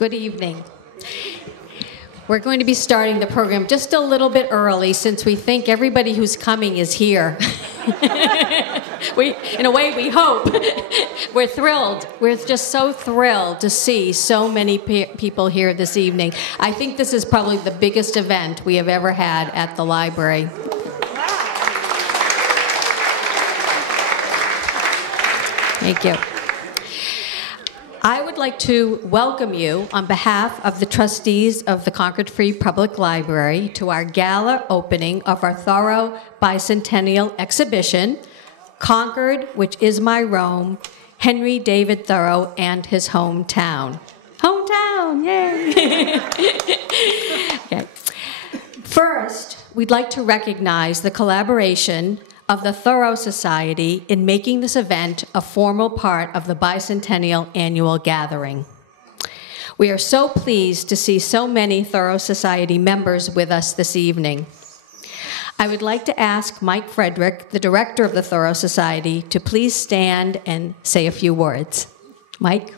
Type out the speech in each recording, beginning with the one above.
Good evening. We're going to be starting the program just a little bit early since we think everybody who's coming is here. In a way, we hope. We're thrilled. We're just so thrilled to see so many people here this evening. I think this is probably the biggest event we have ever had at the library. Thank you. I would like to welcome you on behalf of the trustees of the Concord Free Public Library to our gala opening of our Thoreau Bicentennial exhibition, Concord, which is my Rome, Henry David Thoreau and his hometown. Hometown, yay! Okay. First, we'd like to recognize the collaboration of the Thoreau Society in making this event a formal part of the Bicentennial Annual Gathering. We are so pleased to see so many Thoreau Society members with us this evening. I would like to ask Mike Frederick, the director of the Thoreau Society, to please stand and say a few words. Mike?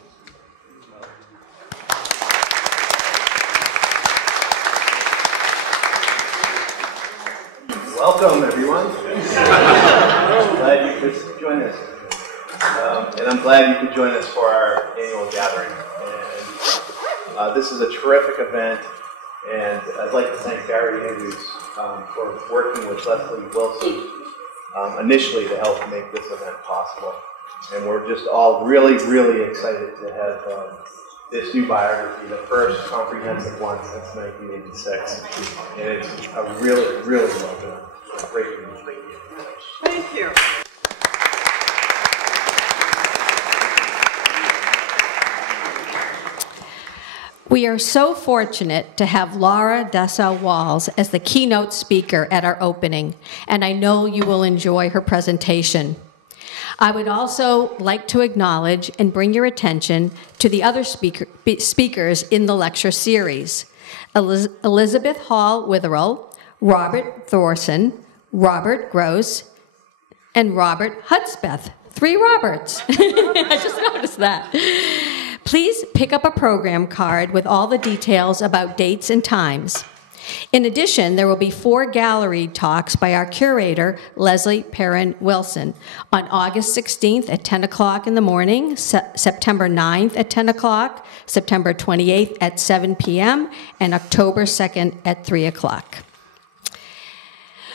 Welcome, everyone. I'm glad you could join us. And I'm glad you could join us for our annual gathering. And this is a terrific event. And I'd like to thank Barry Andrews for working with Leslie Wilson initially to help make this event possible. And we're just all really, really excited to have this new biography, the first comprehensive one since 1986. And it's a really, really well done. Great. Thank you. We are so fortunate to have Laura Dassow Walls as the keynote speaker at our opening, and I know you will enjoy her presentation. I would also like to acknowledge and bring your attention to the other speakers in the lecture series. Elizabeth Hall Witherell, Robert Thorson, Robert Gross, and Robert Hudspeth. 3 Roberts. I just noticed that. Please pick up a program card with all the details about dates and times. In addition, there will be 4 gallery talks by our curator, Leslie Perrin Wilson, on August 16th at 10 o'clock in the morning, September 9th at 10 o'clock, September 28th at 7 p.m., and October 2nd at 3 o'clock.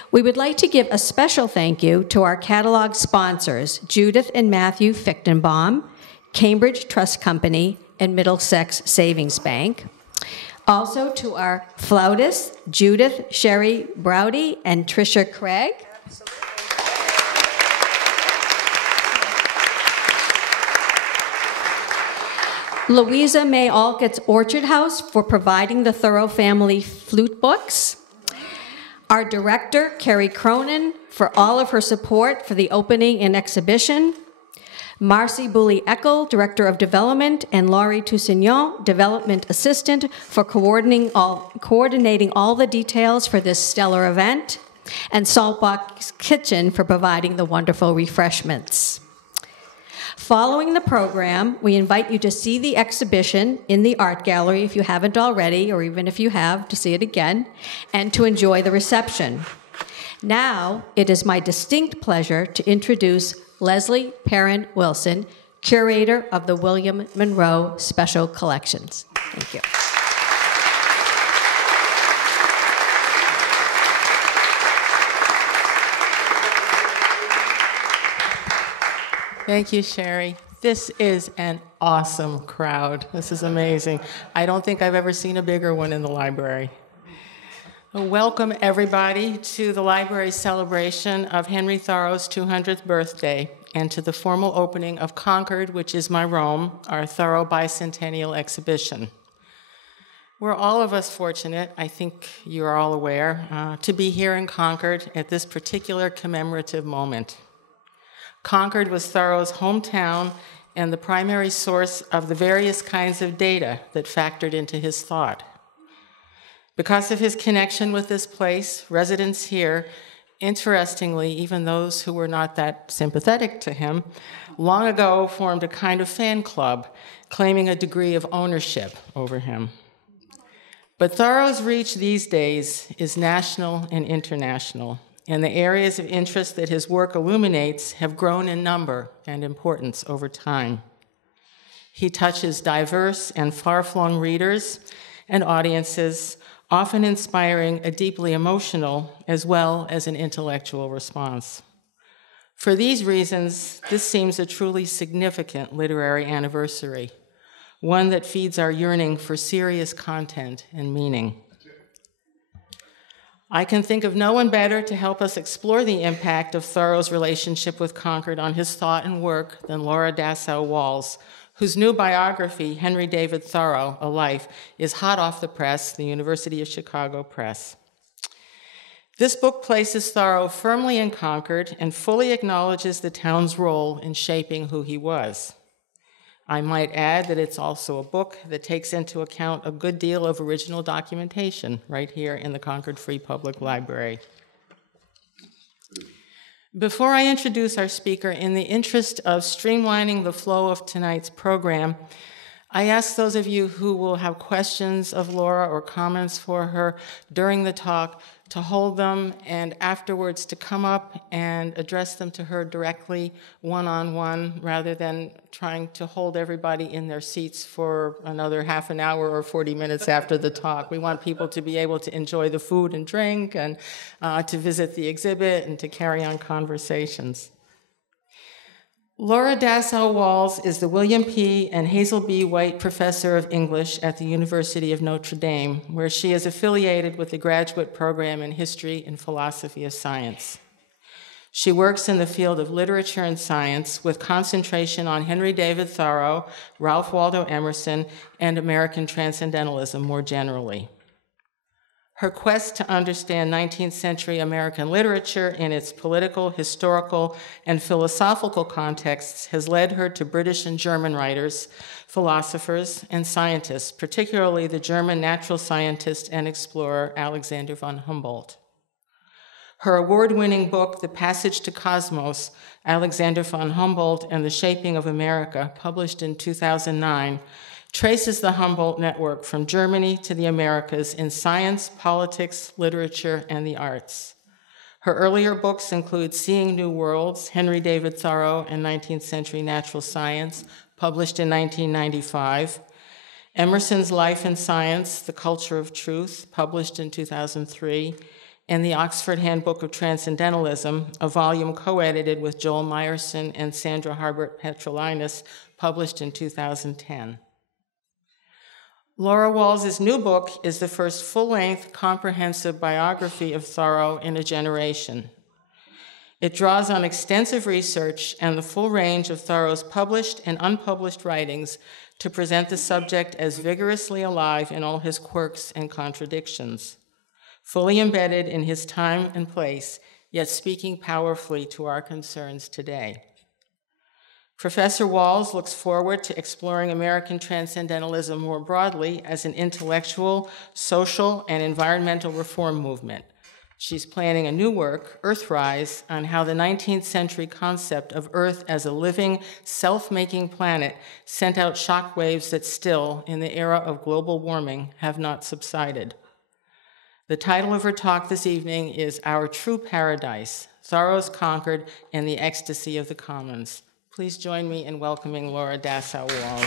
We would like to give a special thank you to our catalog sponsors, Judith and Matthew Fichtenbaum, Cambridge Trust Company, and Middlesex Savings Bank. Also to our flautists, Judith Sherry Browdy and Tricia Craig. Louisa May Alcott's Orchard House for providing the Thoreau family flute books. Our director, Carrie Cronin, for all of her support for the opening and exhibition. Marcy Booley-Eckel, Director of Development, and Laurie Toussignon, Development Assistant, for coordinating all the details for this stellar event, and Saltbox Kitchen for providing the wonderful refreshments. Following the program, we invite you to see the exhibition in the art gallery if you haven't already, or even if you have, to see it again, and to enjoy the reception. Now, it is my distinct pleasure to introduce Leslie Perrin Wilson, curator of the William Monroe Special Collections. Thank you. Thank you, Sherry. This is an awesome crowd. This is amazing. I don't think I've ever seen a bigger one in the library. Welcome, everybody, to the library's celebration of Henry Thoreau's 200th birthday and to the formal opening of Concord, which is my Rome, our Thoreau Bicentennial exhibition. We're all of us fortunate, I think you're all aware, to be here in Concord at this particular commemorative moment. Concord was Thoreau's hometown and the primary source of the various kinds of data that factored into his thought. Because of his connection with this place, residents here Interestingly, even those who were not that sympathetic to him long ago formed a kind of fan club, claiming a degree of ownership over him. But Thoreau's reach these days is national and international, and the areas of interest that his work illuminates have grown in number and importance over time. He touches diverse and far-flung readers and audiences, often inspiring a deeply emotional as well as an intellectual response. For these reasons, this seems a truly significant literary anniversary, one that feeds our yearning for serious content and meaning. I can think of no one better to help us explore the impact of Thoreau's relationship with Concord on his thought and work than Laura Dassow Walls, whose new biography, Henry David Thoreau, A Life, is hot off the press, the University of Chicago Press. This book places Thoreau firmly in Concord and fully acknowledges the town's role in shaping who he was. I might add that it's also a book that takes into account a good deal of original documentation right here in the Concord Free Public Library. Before I introduce our speaker, in the interest of streamlining the flow of tonight's program, I ask those of you who will have questions of Laura or comments for her during the talk to hold them, and afterwards to come up and address them to her directly, one-on-one, rather than trying to hold everybody in their seats for another half an hour or 40 minutes after the talk. We want people to be able to enjoy the food and drink, and to visit the exhibit, and to carry on conversations. Laura Dassow Walls is the William P. and Hazel B. White Professor of English at the University of Notre Dame, where she is affiliated with the graduate program in History and Philosophy of Science. She works in the field of literature and science with concentration on Henry David Thoreau, Ralph Waldo Emerson, and American Transcendentalism more generally. Her quest to understand 19th century American literature in its political, historical, and philosophical contexts has led her to British and German writers, philosophers, and scientists, particularly the German natural scientist and explorer Alexander von Humboldt. Her award-winning book, The Passage to Cosmos, Alexander von Humboldt and the Shaping of America, published in 2009, traces the Humboldt network from Germany to the Americas in science, politics, literature, and the arts. Her earlier books include Seeing New Worlds, Henry David Thoreau and 19th Century Natural Science, published in 1995, Emerson's Life and Science, The Culture of Truth, published in 2003, and the Oxford Handbook of Transcendentalism, a volume co-edited with Joel Meyerson and Sandra Harbert Petrolinas, published in 2010. Laura Walls' new book is the first full-length, comprehensive biography of Thoreau in a generation. It draws on extensive research and the full range of Thoreau's published and unpublished writings to present the subject as vigorously alive in all his quirks and contradictions, fully embedded in his time and place, yet speaking powerfully to our concerns today. Professor Walls looks forward to exploring American transcendentalism more broadly as an intellectual, social, and environmental reform movement. She's planning a new work, Earthrise, on how the 19th century concept of Earth as a living, self-making planet sent out shockwaves that still, in the era of global warming, have not subsided. The title of her talk this evening is Our True Paradise, Thoreau's Concord and the Ecstasy of the Commons. Please join me in welcoming Laura Dassow Walls.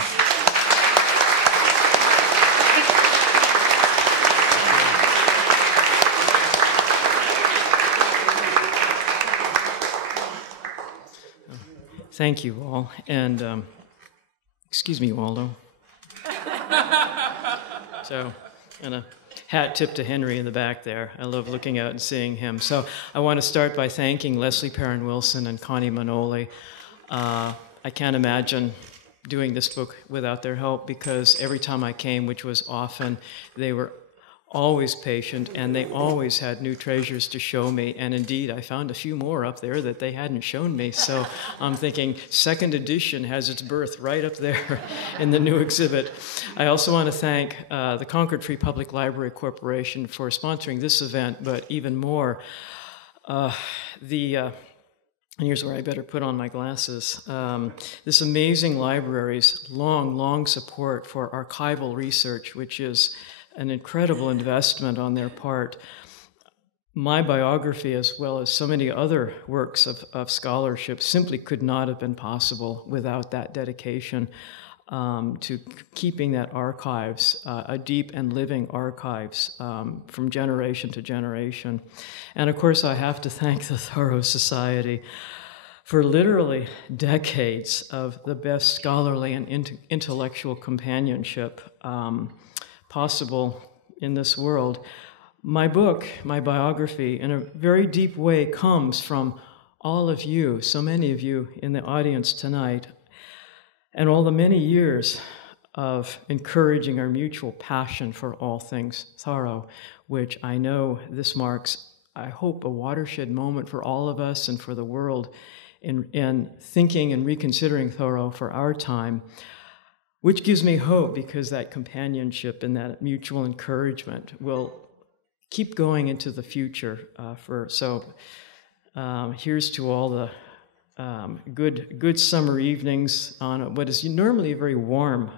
Thank you all, and excuse me, Waldo. So, and a hat tip to Henry in the back there. I love looking out and seeing him. So I want to start by thanking Leslie Perrin-Wilson and Connie Manoli. I can't imagine doing this book without their help, because every time I came, which was often, they were always patient, and they always had new treasures to show me. And indeed, I found a few more up there that they hadn't shown me. So I'm thinking second edition has its birth right up there in the new exhibit. I also want to thank the Concord Free Public Library Corporation for sponsoring this event, but even more, And here's where I better put on my glasses. This amazing library's long support for archival research, which is an incredible investment on their part. My biography, as well as so many other works of scholarship, simply could not have been possible without that dedication to keeping that archives, a deep and living archives from generation to generation. And of course, I have to thank the Thoreau Society for literally decades of the best scholarly and intellectual companionship possible in this world. My book, my biography, in a very deep way comes from all of you, so many of you in the audience tonight, and all the many years of encouraging our mutual passion for all things Thoreau, which I know this marks, I hope, a watershed moment for all of us and for the world in thinking and reconsidering Thoreau for our time, which gives me hope because that companionship and that mutual encouragement will keep going into the future. Here's to all the good summer evenings on what is normally a very warm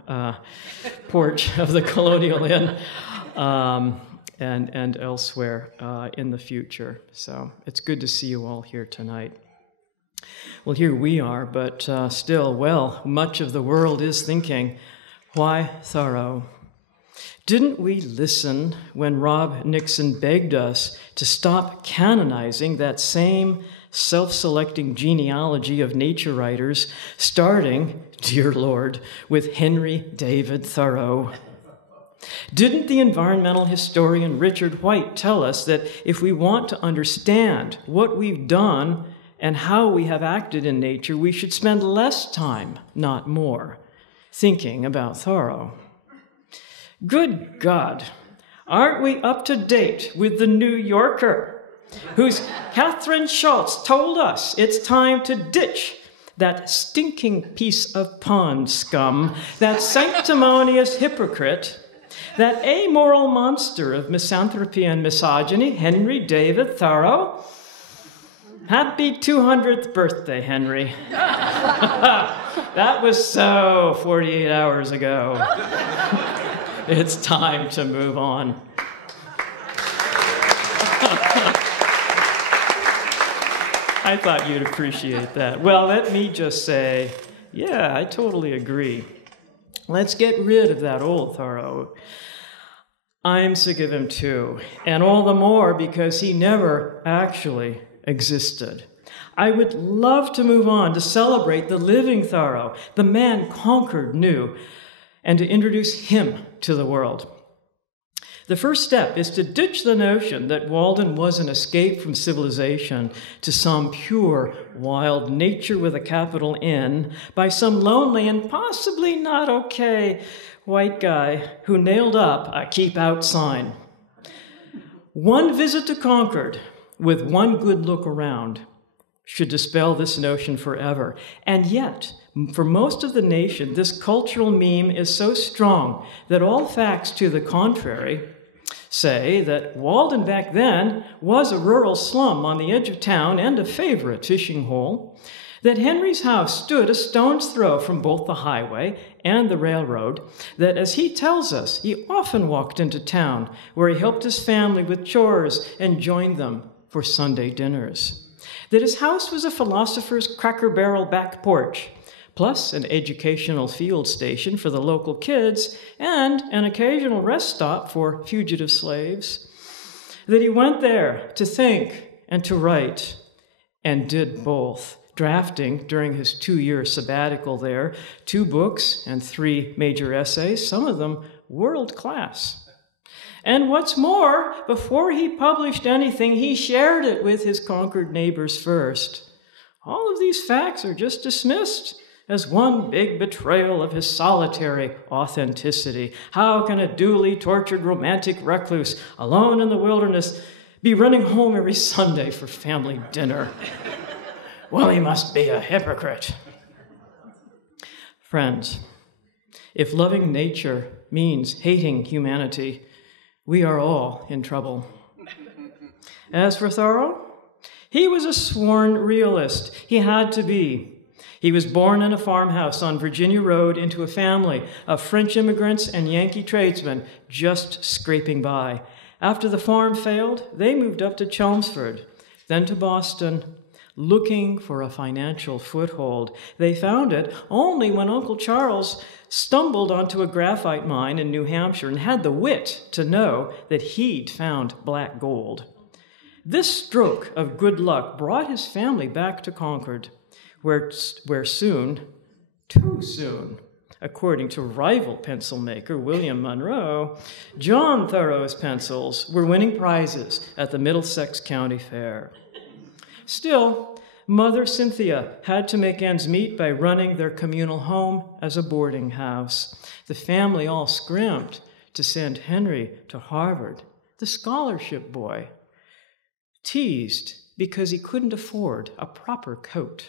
porch of the Colonial Inn and elsewhere in the future. So it's good to see you all here tonight. Well, here we are, but still, much of the world is thinking, why Thoreau? Didn't we listen when Rob Nixon begged us to stop canonizing that same self-selecting genealogy of nature writers, starting, dear Lord, with Henry David Thoreau? Didn't the environmental historian Richard White tell us that if we want to understand what we've done and how we have acted in nature, we should spend less time, not more, thinking about Thoreau? Good God, aren't we up to date with the New Yorker, whose Catherine Schultz told us it's time to ditch that stinking piece of pond scum, that sanctimonious hypocrite, that amoral monster of misanthropy and misogyny, Henry David Thoreau? Happy 200th birthday, Henry. That was so 48 hours ago. It's time to move on. I thought you'd appreciate that. Well, let me just say, yeah, I totally agree. Let's get rid of that old Thoreau. I'm sick of him too, and all the more because he never actually existed. I would love to move on to celebrate the living Thoreau, the man Concord knew, and to introduce him to the world. The first step is to ditch the notion that Walden was an escape from civilization to some pure, wild nature with a capital N by some lonely and possibly not okay white guy who nailed up a keep out sign. One visit to Concord with one good look around should dispel this notion forever. And yet, for most of the nation, this cultural meme is so strong that all facts to the contrary say that Walden back then was a rural slum on the edge of town and a favorite fishing hole, that Henry's house stood a stone's throw from both the highway and the railroad, that, as he tells us, he often walked into town where he helped his family with chores and joined them for Sunday dinners, that his house was a philosopher's Cracker Barrel back porch, plus an educational field station for the local kids and an occasional rest stop for fugitive slaves, that he went there to think and to write, and did both, drafting during his 2-year sabbatical there 2 books and 3 major essays, some of them world class. And what's more, before he published anything, he shared it with his Concord neighbors first. All of these facts are just dismissed as one big betrayal of his solitary authenticity. How can a duly tortured romantic recluse alone in the wilderness be running home every Sunday for family dinner? Well, he must be a hypocrite. Friends, if loving nature means hating humanity, we are all in trouble. As for Thoreau, He was a sworn realist. He had to be. He was born in a farmhouse on Virginia Road into a family of French immigrants and Yankee tradesmen just scraping by. After the farm failed, they moved up to Chelmsford, then to Boston, looking for a financial foothold. They found it only when Uncle Charles stumbled onto a graphite mine in New Hampshire and had the wit to know that he'd found black gold. This stroke of good luck brought his family back to Concord, where soon, too soon, according to rival pencil maker William Monroe, John Thoreau's pencils were winning prizes at the Middlesex County Fair. Still, Mother Cynthia had to make ends meet by running their communal home as a boarding house. The family all scrimped to send Henry to Harvard, the scholarship boy, teased because he couldn't afford a proper coat.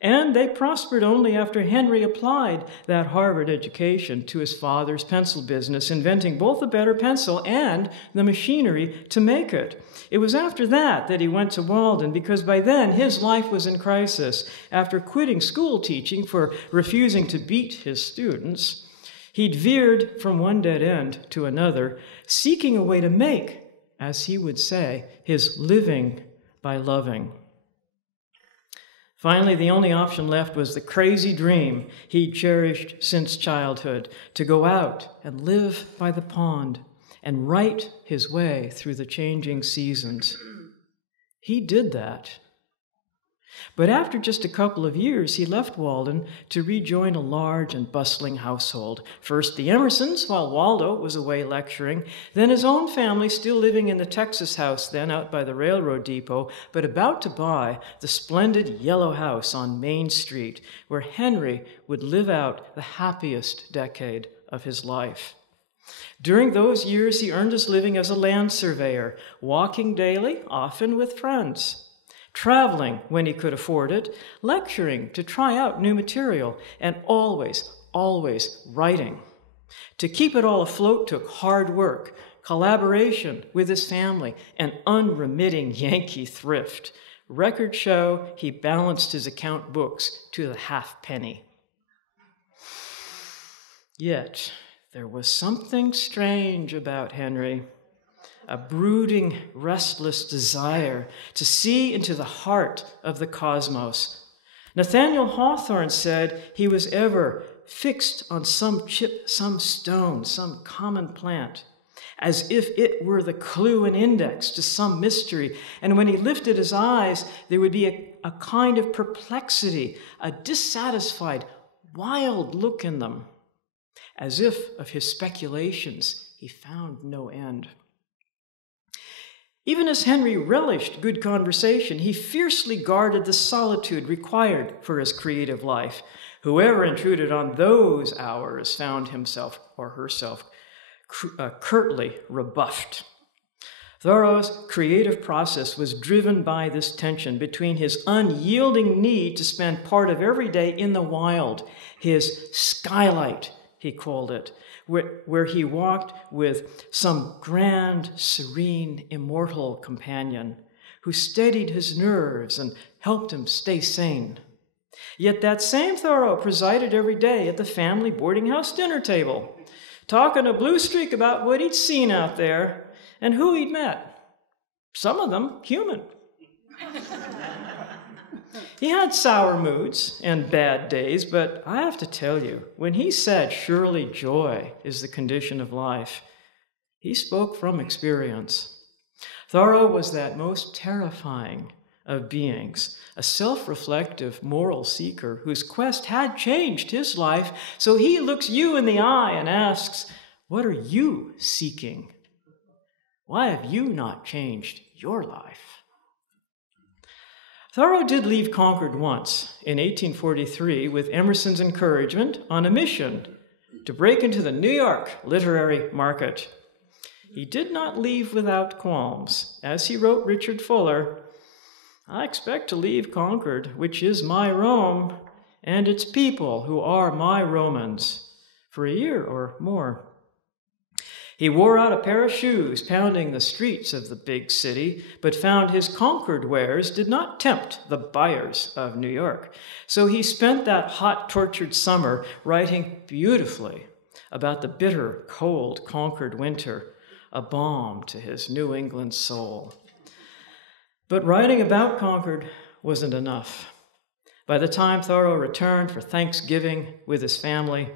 And they prospered only after Henry applied that Harvard education to his father's pencil business, inventing both a better pencil and the machinery to make it. It was after that he went to Walden, because by then his life was in crisis. After quitting school teaching for refusing to beat his students, he'd veered from one dead end to another, seeking a way to make, as he would say, his living by loving. Finally, the only option left was the crazy dream he'd cherished since childhood, to go out and live by the pond and write his way through the changing seasons. He did that. But after just a couple of years, he left Walden to rejoin a large and bustling household. First the Emersons, while Waldo was away lecturing, then his own family still living in the Texas house then out by the railroad depot, but about to buy the splendid yellow house on Main Street, where Henry would live out the happiest decade of his life. During those years, he earned his living as a land surveyor, walking daily, often with friends, traveling when he could afford it, lecturing to try out new material, and always writing. To keep it all afloat took hard work, collaboration with his family, and unremitting Yankee thrift. Records show he balanced his account books to the halfpenny. Yet, there was something strange about Henry. A brooding, restless desire to see into the heart of the cosmos. Nathaniel Hawthorne said he was ever fixed on some chip, some stone, some common plant, as if it were the clue and index to some mystery. And when he lifted his eyes, there would be a kind of perplexity, a dissatisfied, wild look in them, as if of his speculations he found no end. Even as Henry relished good conversation, he fiercely guarded the solitude required for his creative life. Whoever intruded on those hours found himself or herself curtly rebuffed. Thoreau's creative process was driven by this tension between his unyielding need to spend part of every day in the wild, his skylight, he called it, where he walked with some grand, serene, immortal companion who steadied his nerves and helped him stay sane. Yet that same Thoreau presided every day at the family boarding house dinner table, talking a blue streak about what he'd seen out there and who he'd met. Some of them human. He had sour moods and bad days, but I have to tell you, when he said, "Surely joy is the condition of life," he spoke from experience. Thoreau was that most terrifying of beings, a self-reflective moral seeker whose quest had changed his life, so he looks you in the eye and asks, "What are you seeking? Why have you not changed your life?" Thoreau did leave Concord once, in 1843, with Emerson's encouragement, on a mission to break into the New York literary market. He did not leave without qualms. As he wrote Richard Fuller, "I expect to leave Concord, which is my Rome, and its people, who are my Romans, for a year or more." He wore out a pair of shoes pounding the streets of the big city, but found his Concord wares did not tempt the buyers of New York. So he spent that hot, tortured summer writing beautifully about the bitter, cold Concord winter, a balm to his New England soul. But writing about Concord wasn't enough. By the time Thoreau returned for Thanksgiving with his family,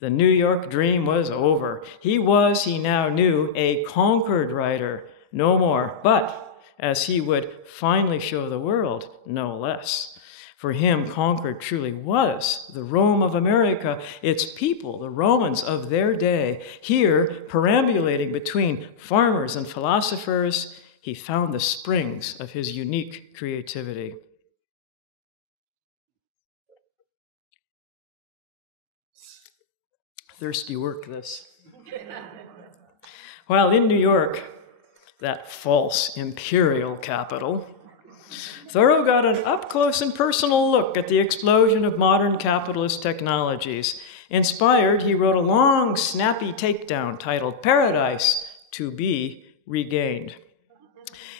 the New York dream was over. He was, he now knew, a Concord writer, no more, but, as he would finally show the world, no less. For him, Concord truly was the Rome of America, its people, the Romans of their day. Here, perambulating between farmers and philosophers, he found the springs of his unique creativity. Thirsty work, this. While in New York, that false imperial capital, Thoreau got an up-close and personal look at the explosion of modern capitalist technologies. Inspired, he wrote a long, snappy takedown titled Paradise to be Regained,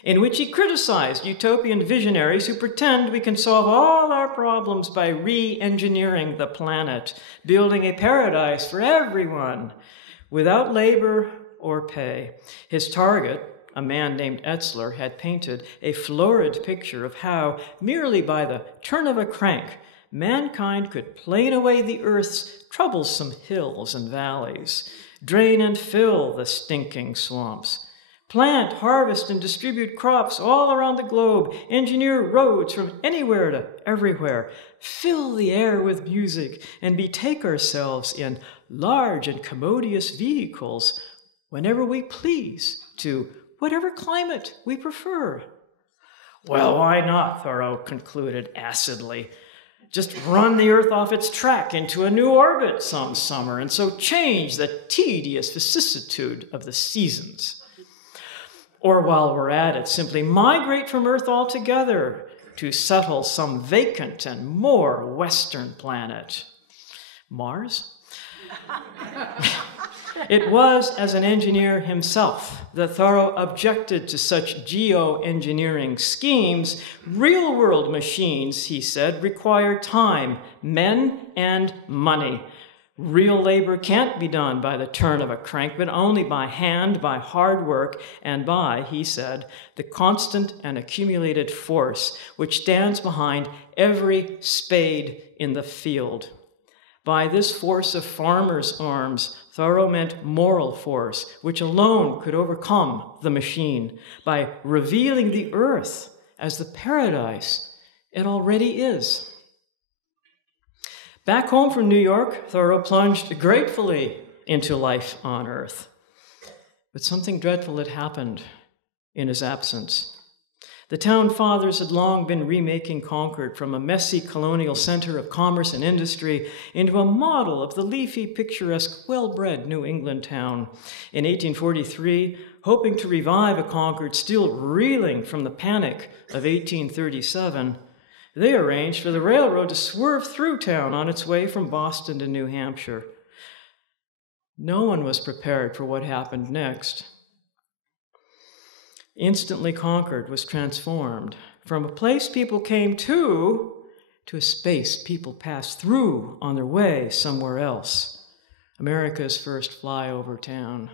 in which he criticized utopian visionaries who pretend we can solve all our problems by re-engineering the planet, building a paradise for everyone, without labor or pay. His target, a man named Etzler, had painted a florid picture of how, merely by the turn of a crank, mankind could plane away the earth's troublesome hills and valleys, drain and fill the stinking swamps, plant, harvest, and distribute crops all around the globe, engineer roads from anywhere to everywhere, fill the air with music, and betake ourselves in large and commodious vehicles whenever we please to whatever climate we prefer. Well, why not, Thoreau concluded acidly. Just run the Earth off its track into a new orbit some summer, and so change the tedious vicissitude of the seasons. Or while we're at it, simply migrate from Earth altogether to settle some vacant and more Western planet. Mars? It was as an engineer himself that Thoreau objected to such geoengineering schemes. Real-world machines, he said, require time, men, and money. Real labor can't be done by the turn of a crank, but only by hand, by hard work, and by, he said, the constant and accumulated force which stands behind every spade in the field. By this force of farmers' arms, Thoreau meant moral force, which alone could overcome the machine by revealing the earth as the paradise it already is. Back home from New York, Thoreau plunged gratefully into life on earth. But something dreadful had happened in his absence. The town fathers had long been remaking Concord from a messy colonial center of commerce and industry into a model of the leafy, picturesque, well-bred New England town. In 1843, hoping to revive a Concord still reeling from the panic of 1837, they arranged for the railroad to swerve through town on its way from Boston to New Hampshire. No one was prepared for what happened next. Instantly, Concord was transformed from a place people came to a space people passed through on their way somewhere else. America's first flyover town.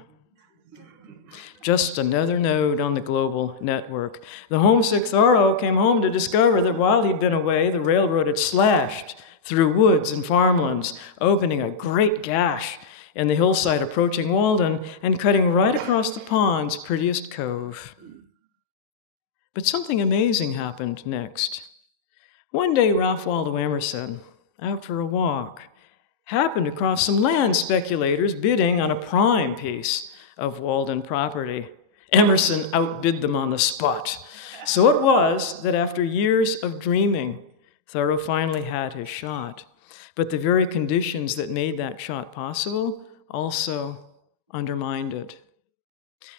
Just another node on the global network. The homesick Thoreau came home to discover that while he'd been away, the railroad had slashed through woods and farmlands, opening a great gash in the hillside approaching Walden and cutting right across the pond's prettiest cove. But something amazing happened next. One day, Ralph Waldo Emerson, out for a walk, happened across some land speculators bidding on a prime piece of Walden property. Emerson outbid them on the spot. So it was that after years of dreaming, Thoreau finally had his shot. But the very conditions that made that shot possible also undermined it.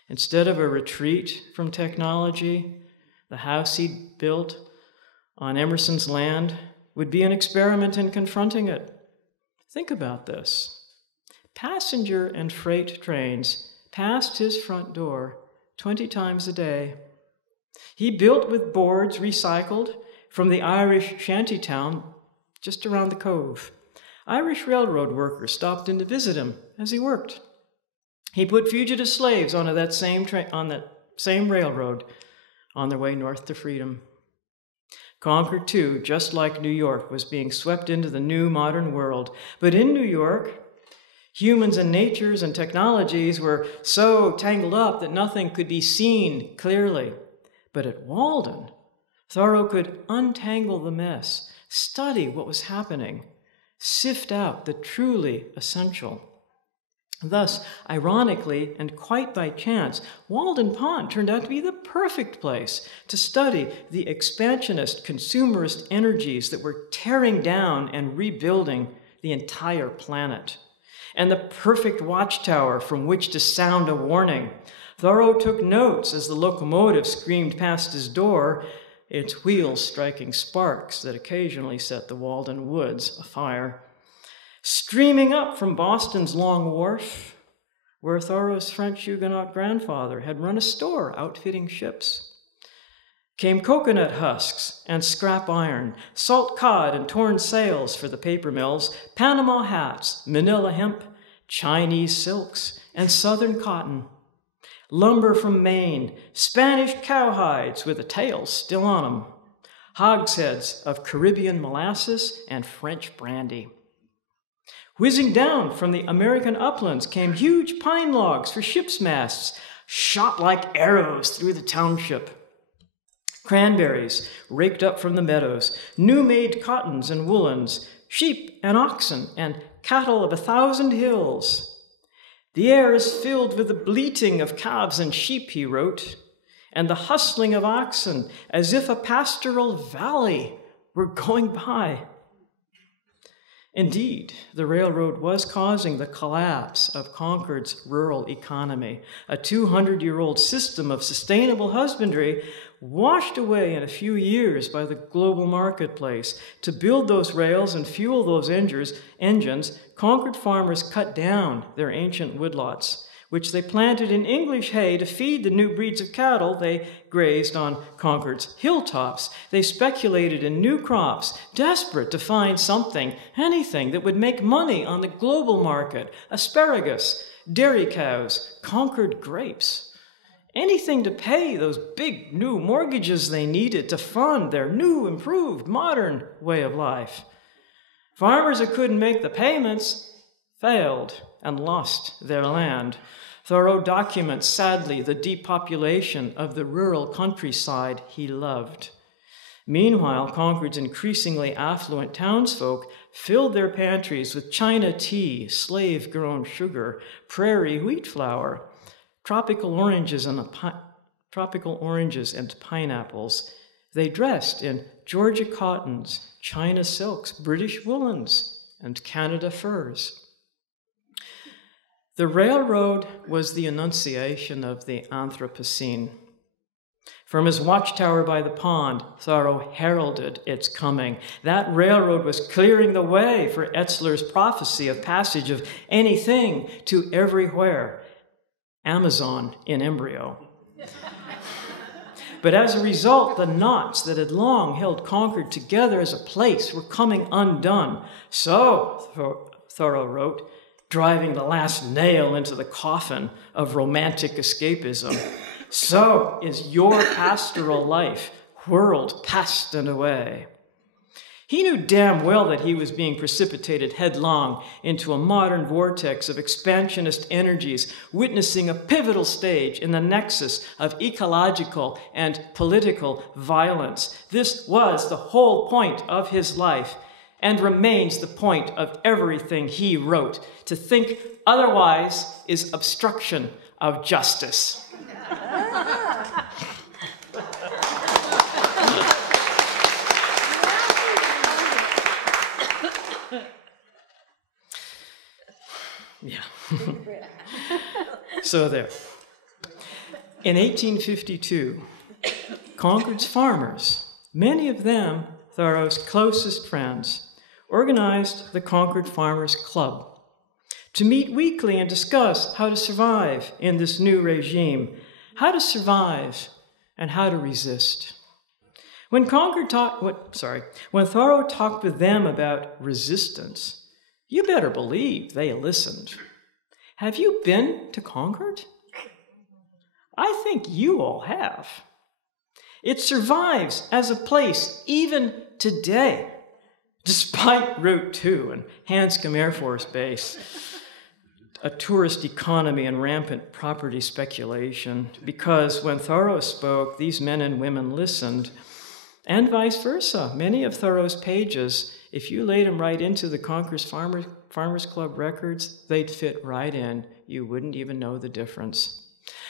Instead of a retreat from technology, the house he'd built on Emerson's land would be an experiment in confronting it. Think about this. Passenger and freight trains passed his front door 20 times a day. He built with boards recycled from the Irish shantytown just around the cove. Irish railroad workers stopped in to visit him as he worked. He put fugitive slaves onto that same railroad on their way north to freedom. Concord, too, just like New York, was being swept into the new modern world. But in New York, humans and natures and technologies were so tangled up that nothing could be seen clearly. But at Walden, Thoreau could untangle the mess, study what was happening, sift out the truly essential. Thus, ironically and quite by chance, Walden Pond turned out to be the perfect place to study the expansionist, consumerist energies that were tearing down and rebuilding the entire planet, and the perfect watchtower from which to sound a warning. Thoreau took notes as the locomotive screamed past his door, its wheels striking sparks that occasionally set the Walden woods afire. Streaming up from Boston's Long Wharf, where Thoreau's French Huguenot grandfather had run a store outfitting ships, came coconut husks and scrap iron, salt cod and torn sails for the paper mills, Panama hats, manila hemp, Chinese silks, and southern cotton, lumber from Maine, Spanish cowhides with the tails still on them, hogsheads of Caribbean molasses and French brandy. Whizzing down from the American uplands came huge pine logs for ships' masts, shot like arrows through the township. Cranberries raked up from the meadows, new-made cottons and woolens, sheep and oxen and cattle of 1,000 hills. The air is filled with the bleating of calves and sheep, he wrote, and the hustling of oxen, as if a pastoral valley were going by. Indeed, the railroad was causing the collapse of Concord's rural economy. A 200-year-old system of sustainable husbandry washed away in a few years by the global marketplace. To build those rails and fuel those engines, Concord farmers cut down their ancient woodlots, which they planted in English hay to feed the new breeds of cattle they grazed on Concord's hilltops. They speculated in new crops, desperate to find something, anything that would make money on the global market: asparagus, dairy cows, Concord grapes. Anything to pay those big new mortgages they needed to fund their new, improved, modern way of life. Farmers who couldn't make the payments failed and lost their land. Thoreau documents, sadly, the depopulation of the rural countryside he loved. Meanwhile, Concord's increasingly affluent townsfolk filled their pantries with China tea, slave-grown sugar, prairie wheat flour, tropical oranges and pineapples. They dressed in Georgia cottons, China silks, British woolens, and Canada furs. The railroad was the annunciation of the Anthropocene. From his watchtower by the pond, Thoreau heralded its coming. That railroad was clearing the way for Etzler's prophecy of passage of anything to everywhere. Amazon in embryo. But as a result, the knots that had long held Concord together as a place were coming undone. So, Thoreau wrote, driving the last nail into the coffin of romantic escapism, so is your pastoral life whirled past and away. He knew damn well that he was being precipitated headlong into a modern vortex of expansionist energies, witnessing a pivotal stage in the nexus of ecological and political violence. This was the whole point of his life, and remains the point of everything he wrote. To think otherwise is obstruction of justice. Yeah. So there. In 1852, Concord's farmers, many of them Thoreau's closest friends, organized the Concord Farmers Club to meet weekly and discuss how to survive in this new regime, how to survive and how to resist. When Thoreau talked with them about resistance, you better believe they listened. Have you been to Concord? I think you all have. It survives as a place even today, despite Route 2 and Hanscom Air Force Base, a tourist economy and rampant property speculation, because when Thoreau spoke, these men and women listened, and vice versa. Many of Thoreau's pages, if you laid them right into the Concord Farmers Club records, they'd fit right in. You wouldn't even know the difference.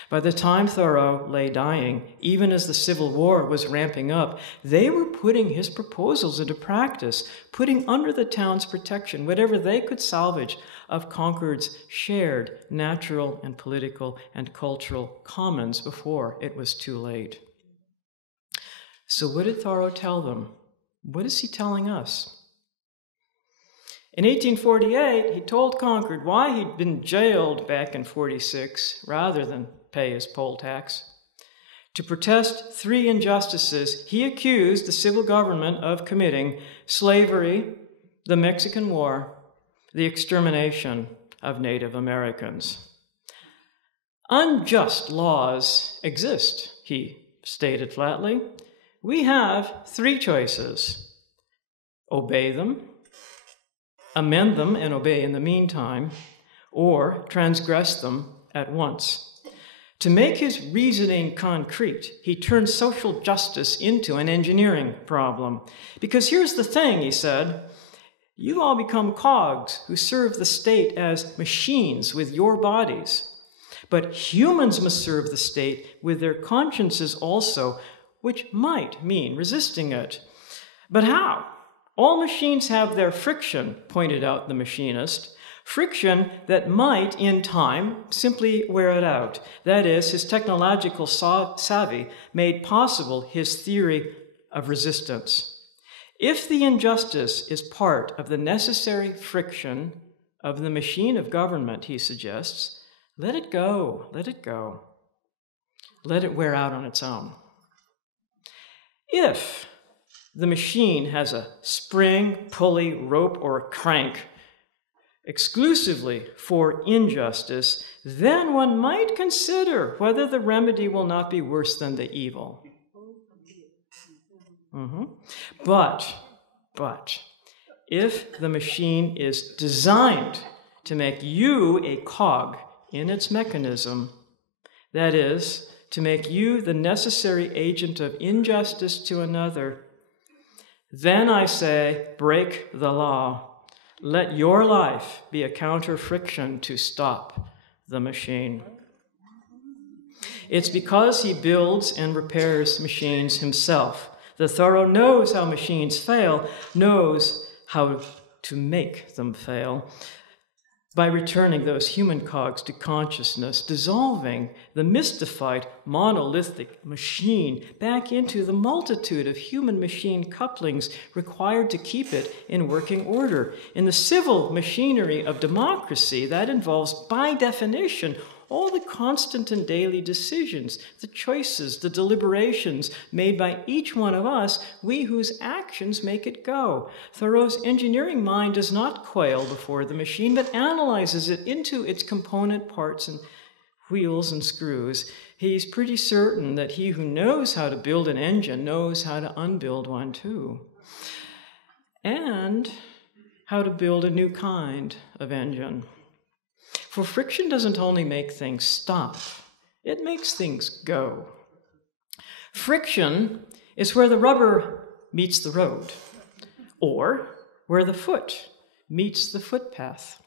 By the time Thoreau lay dying, even as the Civil War was ramping up, they were putting his proposals into practice, putting under the town's protection whatever they could salvage of Concord's shared natural and political and cultural commons before it was too late. So what did Thoreau tell them? What is he telling us? In 1848, he told Concord why he'd been jailed back in 46 rather than pay his poll tax. To protest 3 injustices, he accused the civil government of committing: slavery, the Mexican War, the extermination of Native Americans. Unjust laws exist, he stated flatly. We have 3 choices: obey them, amend them and obey in the meantime, or transgress them at once. To make his reasoning concrete, he turned social justice into an engineering problem. Because here's the thing, he said, you all become cogs who serve the state as machines with your bodies. But humans must serve the state with their consciences also, which might mean resisting it. But how? All machines have their friction, pointed out the machinist. Friction that might, in time, simply wear it out. That is, his technological savvy made possible his theory of resistance. If the injustice is part of the necessary friction of the machine of government, he suggests, let it go, let it go. Let it wear out on its own. If the machine has a spring, pulley, rope, or a crank exclusively for injustice, then one might consider whether the remedy will not be worse than the evil. But if the machine is designed to make you a cog in its mechanism, that is, to make you the necessary agent of injustice to another, then I say, break the law. Let your life be a counter-friction to stop the machine. It's because he builds and repairs machines himself that Thoreau knows how machines fail, knows how to make them fail, by returning those human cogs to consciousness, dissolving the mystified, monolithic machine back into the multitude of human-machine couplings required to keep it in working order. In the civil machinery of democracy, that involves, by definition, all the constant and daily decisions, the choices, the deliberations made by each one of us, we whose actions make it go. Thoreau's engineering mind does not quail before the machine, but analyzes it into its component parts and wheels and screws. He's pretty certain that he who knows how to build an engine knows how to unbuild one too, and how to build a new kind of engine. For friction doesn't only make things stop, it makes things go. Friction is where the rubber meets the road, or where the foot meets the footpath.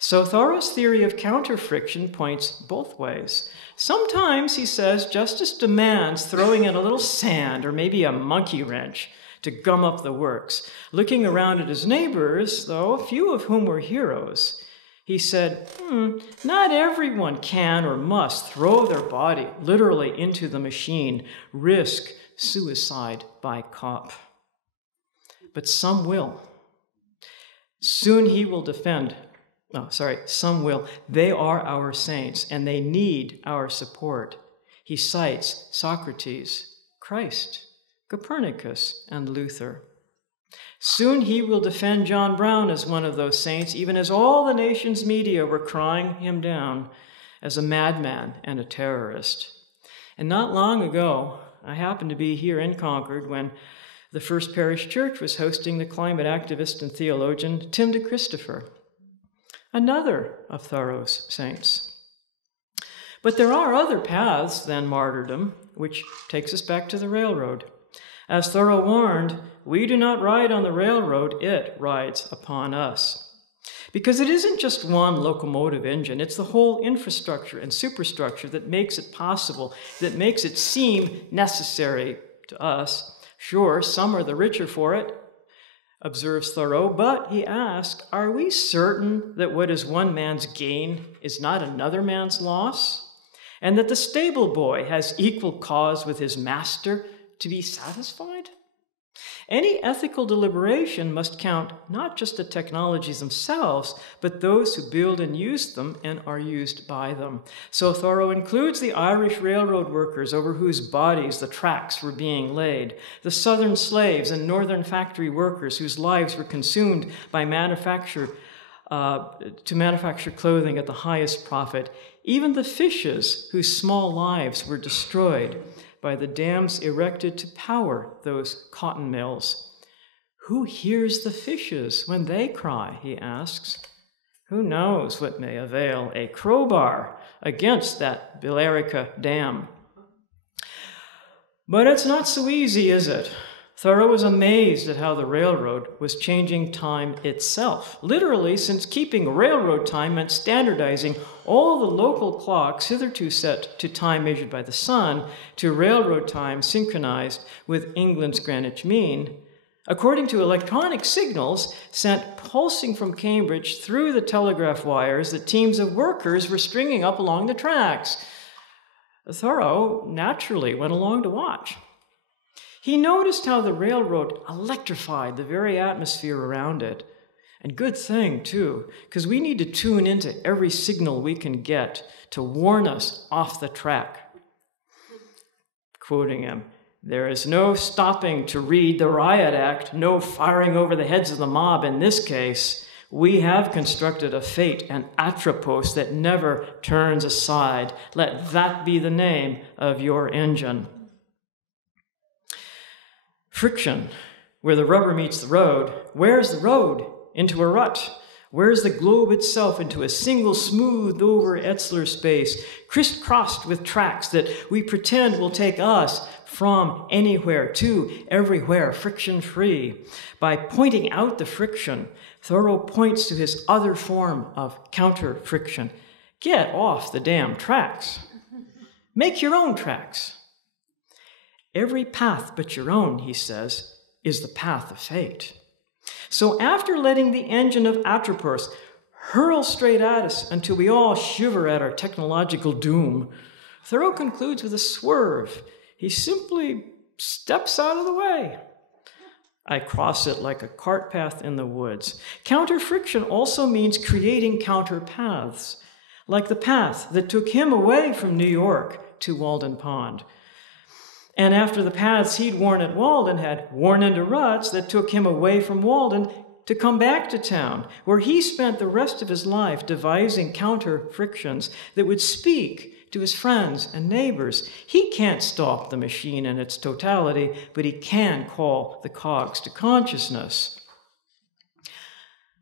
So Thoreau's theory of counter-friction points both ways. Sometimes, he says, justice demands throwing in a little sand or maybe a monkey wrench to gum up the works. Looking around at his neighbors, though, few of whom were heroes, he said, not everyone can or must throw their body literally into the machine, risk suicide by cop. But some will. Soon he will defend some will. They are our saints, and they need our support. He cites Socrates, Christ, Copernicus, and Luther. Soon he will defend John Brown as one of those saints, even as all the nation's media were crying him down as a madman and a terrorist. And not long ago, I happened to be here in Concord when the First Parish Church was hosting the climate activist and theologian Tim de Christopher, another of Thoreau's saints. But there are other paths than martyrdom, which takes us back to the railroad. As Thoreau warned, we do not ride on the railroad, it rides upon us. Because it isn't just one locomotive engine, it's the whole infrastructure and superstructure that makes it possible, that makes it seem necessary to us. Sure, some are the richer for it, observes Thoreau, but he asks, are we certain that what is one man's gain is not another man's loss? And that the stable boy has equal cause with his master to be satisfied? Any ethical deliberation must count not just the technologies themselves, but those who build and use them and are used by them. So Thoreau includes the Irish railroad workers over whose bodies the tracks were being laid, the southern slaves and northern factory workers whose lives were consumed by to manufacture clothing at the highest profit, even the fishes whose small lives were destroyed by the dams erected to power those cotton mills. Who hears the fishes when they cry, he asks. Who knows what may avail a crowbar against that Billerica dam? But it's not so easy, is it? Thoreau was amazed at how the railroad was changing time itself. Literally, since keeping railroad time meant standardizing all the local clocks hitherto set to time measured by the sun to railroad time synchronized with England's Greenwich mean, according to electronic signals sent pulsing from Cambridge through the telegraph wires that teams of workers were stringing up along the tracks. Thoreau naturally went along to watch. He noticed how the railroad electrified the very atmosphere around it. And good thing, too, because we need to tune into every signal we can get to warn us off the track. Quoting him, there is no stopping to read the Riot Act, no firing over the heads of the mob in this case. We have constructed a fate, an atropos that never turns aside. Let that be the name of your engine. Friction, where the rubber meets the road. Where's the road? Into a rut. Where's the globe itself? Into a single smoothed over Etzler space, crisscrossed with tracks that we pretend will take us from anywhere to everywhere, friction-free. By pointing out the friction, Thoreau points to his other form of counter-friction. Get off the damn tracks. Make your own tracks. Every path but your own, he says, is the path of fate. So after letting the engine of Atropos hurl straight at us until we all shiver at our technological doom, Thoreau concludes with a swerve. He simply steps out of the way. I cross it like a cart path in the woods. Counter-friction also means creating counter paths, like the path that took him away from New York to Walden Pond. And after the paths he'd worn at Walden had worn into ruts that took him away from Walden to come back to town, where he spent the rest of his life devising counter-frictions that would speak to his friends and neighbors. He can't stop the machine in its totality, but he can call the cogs to consciousness.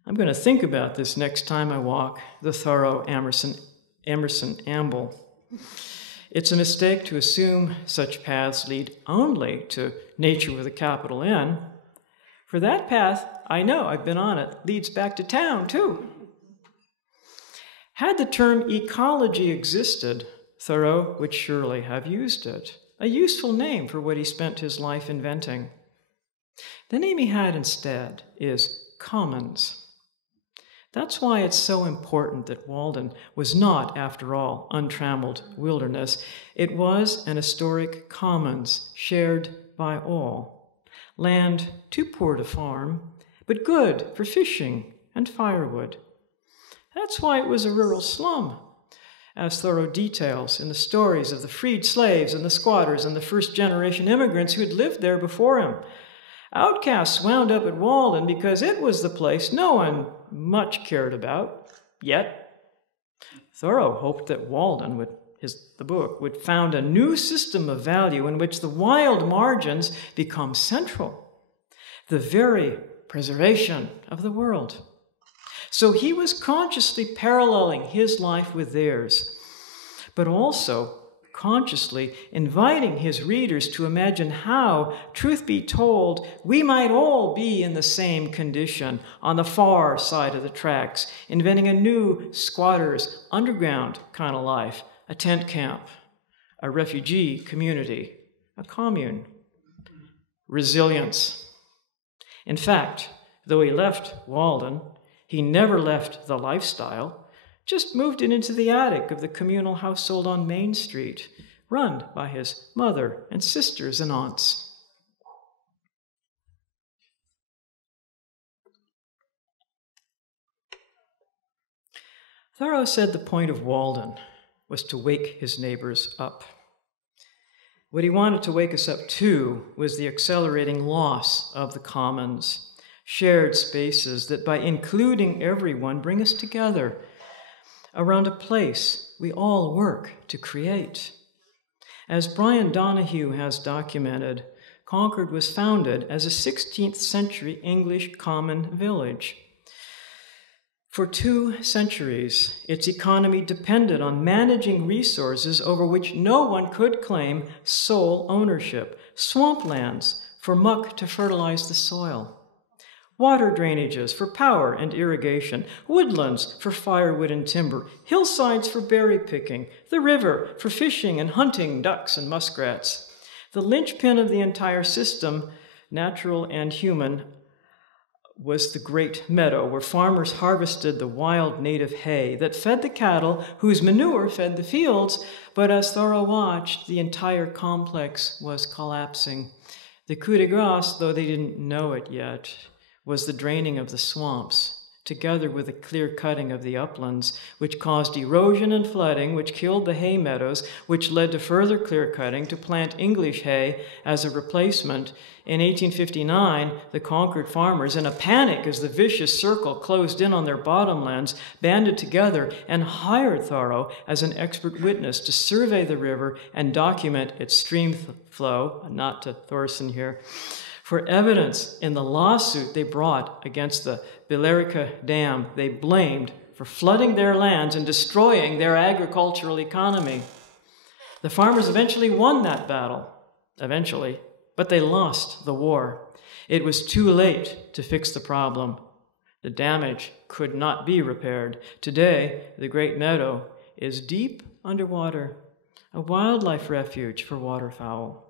I'm going to think about this next time I walk the Thoreau Emerson amble. It's a mistake to assume such paths lead only to nature with a capital N. For that path, I know, I've been on it, leads back to town, too. Had the term ecology existed, Thoreau would surely have used it, a useful name for what he spent his life inventing. The name he had instead is commons. That's why it's so important that Walden was not, after all, untrammeled wilderness. It was an historic commons shared by all. Land too poor to farm, but good for fishing and firewood. That's why it was a rural slum, as Thoreau details in the stories of the freed slaves and the squatters and the first-generation immigrants who had lived there before him. Outcasts wound up at Walden because it was the place no one much cared about. Yet, Thoreau hoped that Walden, the book, would found a new system of value in which the wild margins become central, the very preservation of the world. So he was consciously paralleling his life with theirs, but also consciously inviting his readers to imagine how, truth be told, we might all be in the same condition on the far side of the tracks, inventing a new squatter's underground kind of life, a tent camp, a refugee community, a commune. Resilience. In fact, though he left Walden, he never left the lifestyle, just moved it into the attic of the communal household on Main Street, run by his mother and sisters and aunts. Thoreau said the point of Walden was to wake his neighbors up. What he wanted to wake us up to was the accelerating loss of the commons, shared spaces that by including everyone bring us together around a place we all work to create. As Brian Donahue has documented, Concord was founded as a 16th century English common village. For 2 centuries, its economy depended on managing resources over which no one could claim sole ownership, swamplands for muck to fertilize the soil, water drainages for power and irrigation, woodlands for firewood and timber, hillsides for berry picking, the river for fishing and hunting ducks and muskrats. The linchpin of the entire system, natural and human, was the great meadow where farmers harvested the wild native hay that fed the cattle, whose manure fed the fields. But as Thoreau watched, the entire complex was collapsing. The coup de grace, though they didn't know it yet, was the draining of the swamps, together with the clear-cutting of the uplands, which caused erosion and flooding, which killed the hay meadows, which led to further clear-cutting to plant English hay as a replacement. In 1859, the Concord farmers, in a panic as the vicious circle closed in on their bottomlands, banded together and hired Thoreau as an expert witness to survey the river and document its stream flow, not to Thorson here, for evidence in the lawsuit they brought against the Billerica Dam they blamed for flooding their lands and destroying their agricultural economy. The farmers eventually won that battle, but they lost the war. It was too late to fix the problem. The damage could not be repaired. Today, the Great Meadow is deep underwater, a wildlife refuge for waterfowl.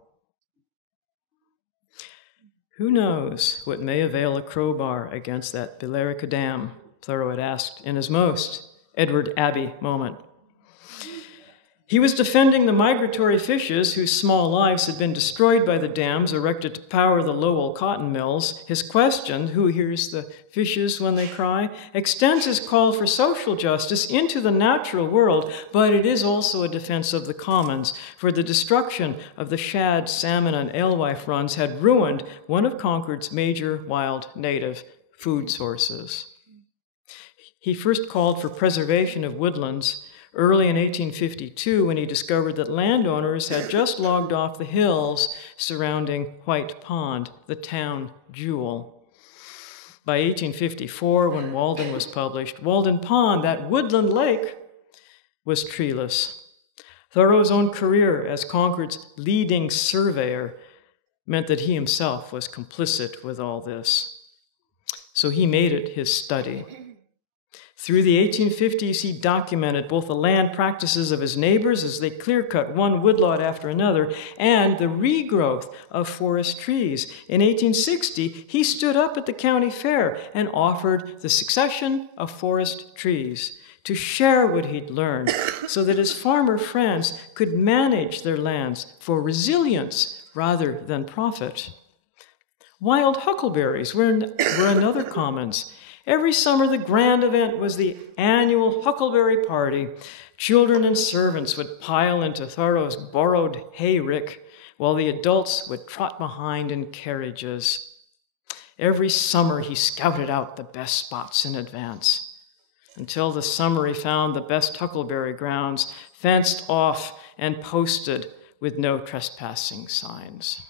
Who knows what may avail a crowbar against that Billerica Dam, Thoreau had asked in his most Edward Abbey moment. He was defending the migratory fishes whose small lives had been destroyed by the dams erected to power the Lowell cotton mills. His question, who hears the fishes when they cry, extends his call for social justice into the natural world, but it is also a defense of the commons, for the destruction of the shad, salmon, and alewife runs had ruined one of Concord's major wild native food sources. He first called for preservation of woodlands early in 1852, when he discovered that landowners had just logged off the hills surrounding White Pond, the town jewel. By 1854, when Walden was published, Walden Pond, that woodland lake, was treeless. Thoreau's own career as Concord's leading surveyor meant that he himself was complicit with all this. So he made it his study. Through the 1850s, he documented both the land practices of his neighbors as they clear-cut one woodlot after another, and the regrowth of forest trees. In 1860, he stood up at the county fair and offered the succession of forest trees to share what he'd learned so that his farmer friends could manage their lands for resilience rather than profit. Wild huckleberries were another commons. Every summer, the grand event was the annual Huckleberry party. Children and servants would pile into Thoreau's borrowed hayrick, while the adults would trot behind in carriages. Every summer, he scouted out the best spots in advance. Until the summer, he found the best huckleberry grounds, fenced off and posted with no trespassing signs.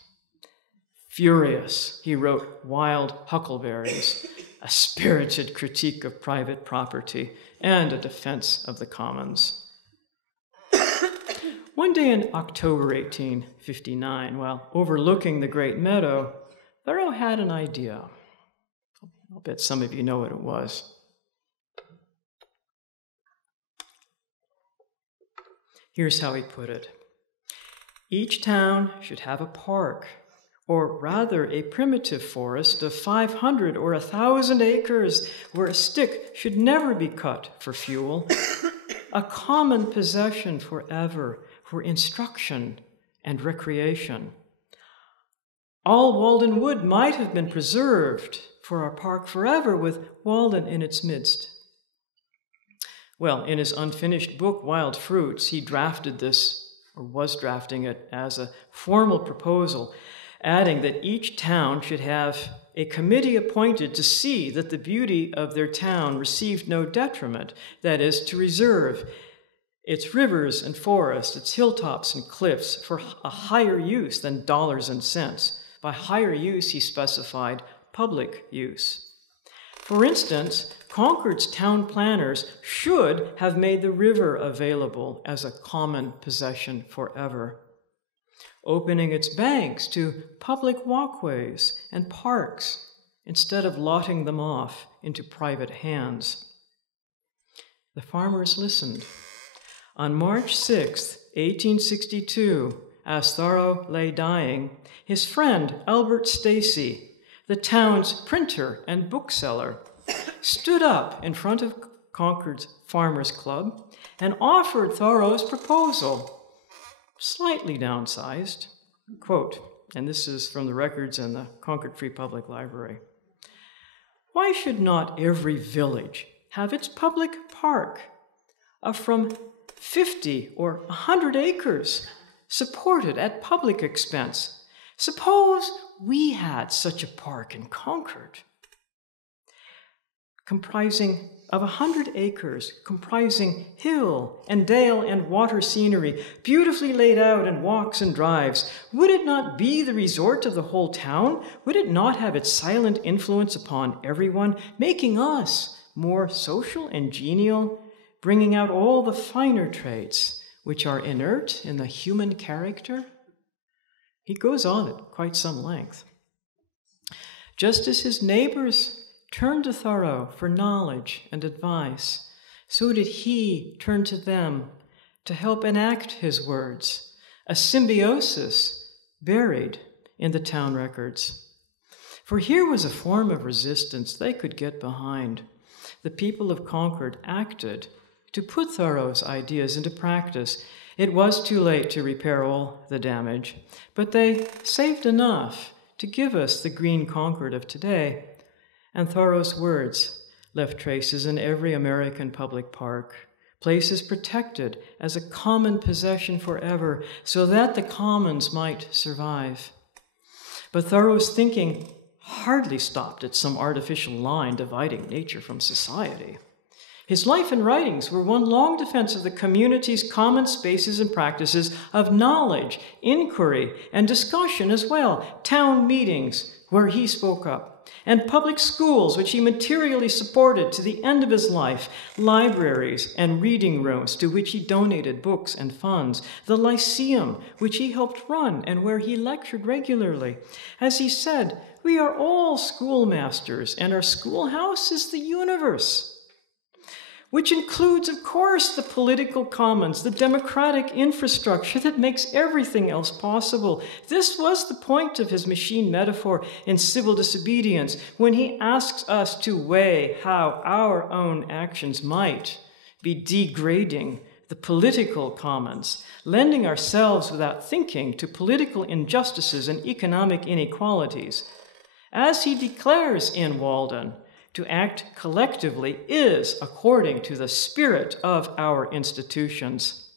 Furious, he wrote Wild Huckleberries, a spirited critique of private property and a defense of the commons. One day in October 1859, while overlooking the great meadow, Thoreau had an idea. I'll bet some of you know what it was. Here's how he put it. Each town should have a park, or rather a primitive forest of 500 or 1,000 acres where a stick should never be cut for fuel, a common possession forever for instruction and recreation. All Walden wood might have been preserved for our park forever with Walden in its midst. Well, in his unfinished book, Wild Fruits, he drafted this, or was drafting it, as a formal proposal, adding that each town should have a committee appointed to see that the beauty of their town received no detriment, that is, to reserve its rivers and forests, its hilltops and cliffs for a higher use than dollars and cents. By higher use, he specified public use. For instance, Concord's town planners should have made the river available as a common possession forever, opening its banks to public walkways and parks instead of lotting them off into private hands. The farmers listened. On March 6, 1862, as Thoreau lay dying, his friend Albert Stacy, the town's printer and bookseller, stood up in front of Concord's Farmers Club and offered Thoreau's proposal, slightly downsized, quote, and this is from the records in the Concord Free Public Library. Why should not every village have its public park of from 50 or 100 acres supported at public expense? Suppose we had such a park in Concord, comprising of 100 acres, comprising hill and dale and water scenery, beautifully laid out in walks and drives. Would it not be the resort of the whole town? Would it not have its silent influence upon everyone, making us more social and genial, bringing out all the finer traits which are inert in the human character? He goes on at quite some length. Just as his neighbors turned to Thoreau for knowledge and advice, so did he turn to them to help enact his words, a symbiosis buried in the town records. For here was a form of resistance they could get behind. The people of Concord acted to put Thoreau's ideas into practice. It was too late to repair all the damage, but they saved enough to give us the green Concord of today. And Thoreau's words left traces in every American public park, places protected as a common possession forever so that the commons might survive. But Thoreau's thinking hardly stopped at some artificial line dividing nature from society. His life and writings were one long defense of the community's common spaces and practices of knowledge, inquiry, and discussion as well, town meetings where he spoke up, and public schools, which he materially supported to the end of his life, libraries and reading rooms to which he donated books and funds, the Lyceum, which he helped run and where he lectured regularly. As he said, we are all schoolmasters, and our schoolhouse is the universe, which includes, of course, the political commons, the democratic infrastructure that makes everything else possible. This was the point of his machine metaphor in Civil Disobedience, when he asks us to weigh how our own actions might be degrading the political commons, lending ourselves without thinking to political injustices and economic inequalities. As he declares in Walden, to act collectively is according to the spirit of our institutions.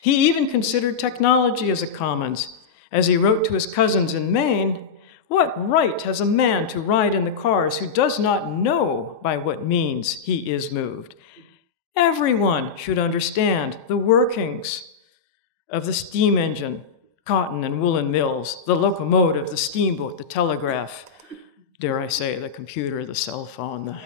He even considered technology as a commons, as he wrote to his cousins in Maine, "What right has a man to ride in the cars who does not know by what means he is moved? Everyone should understand the workings of the steam engine, cotton and woolen mills, the locomotive, the steamboat, the telegraph, dare I say, the computer, the cell phone."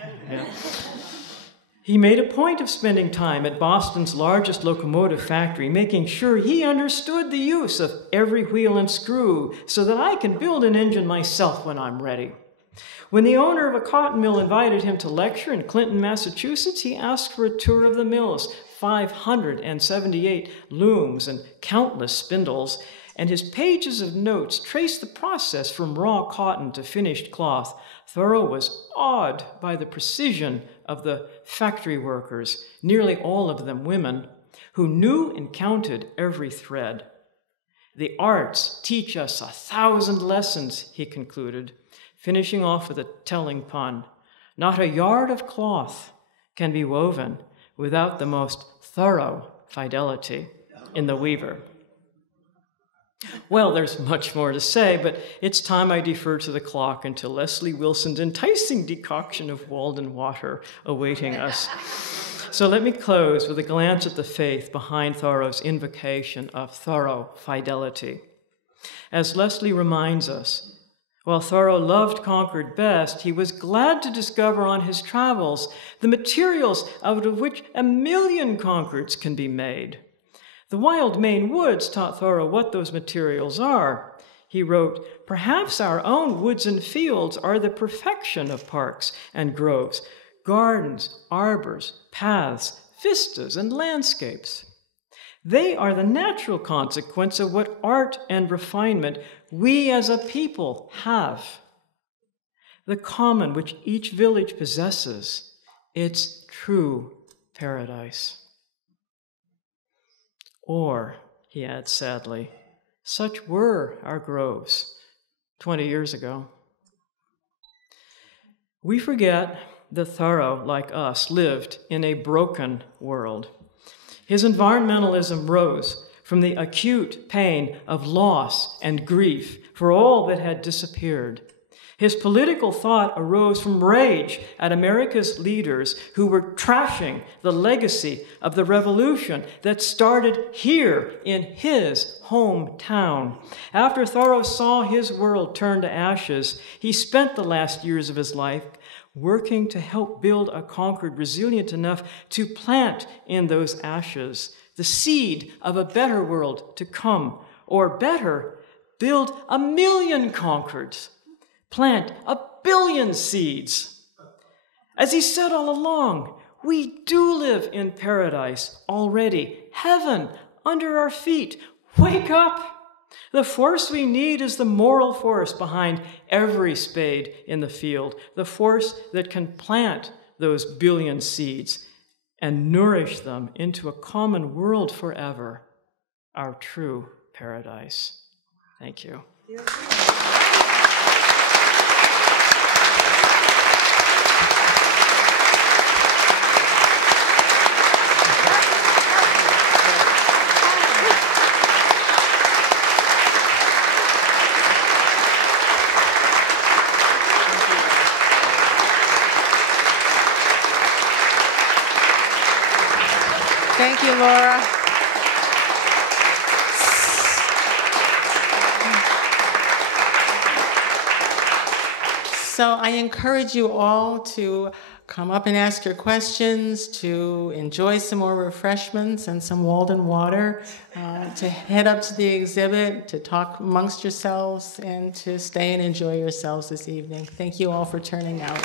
He made a point of spending time at Boston's largest locomotive factory, making sure he understood the use of every wheel and screw so that I can build an engine myself when I'm ready. When the owner of a cotton mill invited him to lecture in Clinton, Massachusetts, he asked for a tour of the mill's 578 looms and countless spindles, and his pages of notes traced the process from raw cotton to finished cloth. Thoreau was awed by the precision of the factory workers, nearly all of them women, who knew and counted every thread. "The arts teach us 1,000 lessons," he concluded, finishing off with a telling pun. "Not a yard of cloth can be woven without the most thorough fidelity in the weaver." Well, there's much more to say, but it's time I defer to the clock until Leslie Wilson's enticing decoction of Walden water awaiting us. So let me close with a glance at the faith behind Thoreau's invocation of thorough fidelity. As Leslie reminds us, while Thoreau loved Concord best, he was glad to discover on his travels the materials out of which 1,000,000 Concords can be made. The wild Maine woods taught Thoreau what those materials are. He wrote, "Perhaps our own woods and fields are the perfection of parks and groves, gardens, arbors, paths, vistas, and landscapes. They are the natural consequence of what art and refinement we as a people have. The common which each village possesses, its true paradise." Or, he adds sadly, such were our groves 20 years ago. We forget that Thoreau, like us, lived in a broken world. His environmentalism rose from the acute pain of loss and grief for all that had disappeared. His political thought arose from rage at America's leaders who were trashing the legacy of the revolution that started here in his hometown. After Thoreau saw his world turn to ashes, he spent the last years of his life working to help build a Concord resilient enough to plant in those ashes the seed of a better world to come, or better, build 1,000,000 Concords. Plant 1,000,000,000 seeds. As he said all along, we do live in paradise already, heaven under our feet. Wake up! The force we need is the moral force behind every spade in the field, the force that can plant those 1,000,000,000 seeds and nourish them into a common world forever, our true paradise. Thank you. Thank you, Laura. So I encourage you all to come up and ask your questions, to enjoy some more refreshments and some Walden water, to head up to the exhibit, to talk amongst yourselves, and to stay and enjoy yourselves this evening. Thank you all for turning out.